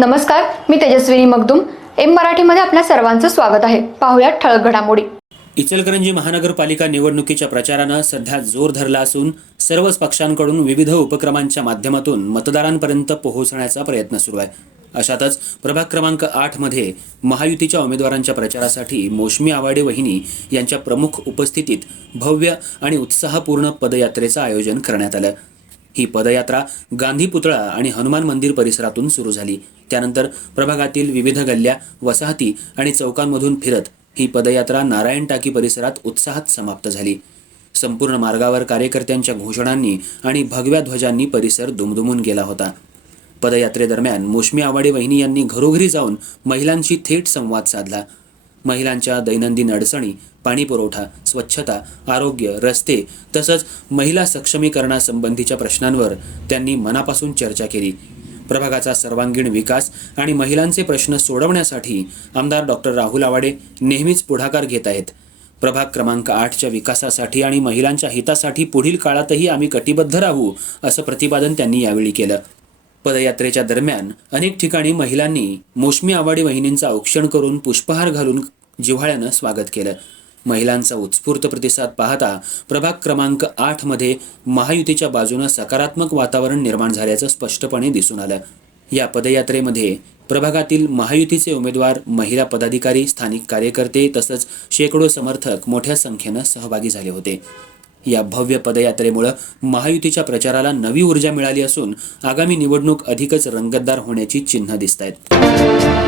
नमस्कार मी तेजस्विनी मगदुम. एम मराठीमध्ये आपल्या सर्वांचं स्वागत आहे. पाहुयात ठळक घडामोडी. इचलकरंजी महानगरपालिका निवडणुकीच्या प्रचारानं सध्या जोर धरला असून सर्वच पक्षांकडून विविध उपक्रमांच्या माध्यमातून मतदारांपर्यंत पोहोचण्याचा प्रयत्न सुरू आहे. अशातच प्रभाग क्रमांक आठमध्ये महायुतीच्या उमेदवारांच्या प्रचारासाठी मोशमी आवाडे वहिनी यांच्या प्रमुख उपस्थितीत भव्य आणि उत्साहपूर्ण पदयात्रेचं आयोजन करण्यात आलं. ही पदयात्रा गांधी पुतळा आणि हनुमान मंदिर परिसरातून सुरू झाली. त्यानंतर प्रभागातील विविध गल्ल्या वसाहती आणि चौकांमधून फिरत ही पदयात्रा नारायण टाकी परिसरात उत्साहात समाप्त झाली. संपूर्ण मार्गावर कार्यकर्त्यांच्या घोषणांनी आणि भगव्या ध्वजांनी परिसर दुमदुमून गेला होता. पदयात्रेदरम्यान मोशमी आवाडे वहिनी यांनी घरोघरी जाऊन महिलांशी थेट संवाद साधला. महिलांच्या दैनंदिन अडचणी पाणी पुरवठा स्वच्छता आरोग्य रस्ते तसंच महिला सक्षमीकरणासंबंधीच्या प्रश्नांवर त्यांनी मनापासून चर्चा केली. प्रभागाचा सर्वांगीण विकास आणि महिलांचे प्रश्न सोडवण्यासाठी आमदार डॉक्टर राहुल आवाडे नेहमीच पुढाकार घेत आहेत. प्रभाग क्रमांक आठच्या विकासासाठी आणि महिलांच्या हितासाठी पुढील काळातही आम्ही कटिबद्ध राहू असं प्रतिपादन त्यांनी यावेळी केलं. पदयात्रेच्या दरम्यान अनेक ठिकाणी महिलांनी मोसमी आवाडी वहिनींचा औक्षण करून पुष्पहार घालून जिव्हाळ्यानं स्वागत केलं. महिलांचा उत्स्फूर्त प्रतिसाद पाहता प्रभाग क्रमांक आठमध्ये महायुतीच्या बाजूनं सकारात्मक वातावरण निर्माण झाल्याचं स्पष्टपणे दिसून आलं. या पदयात्रेमध्ये प्रभागातील महायुतीचे उमेदवार महिला पदाधिकारी स्थानिक कार्यकर्ते तसंच शेकडो समर्थक मोठ्या संख्येनं सहभागी झाले होते. या भव्य पदयात्रेमुळं महायुतीच्या प्रचाराला नवी ऊर्जा मिळाली असून आगामी निवडणूक अधिकच रंगतदार होण्याची चिन्ह दिसत आहेत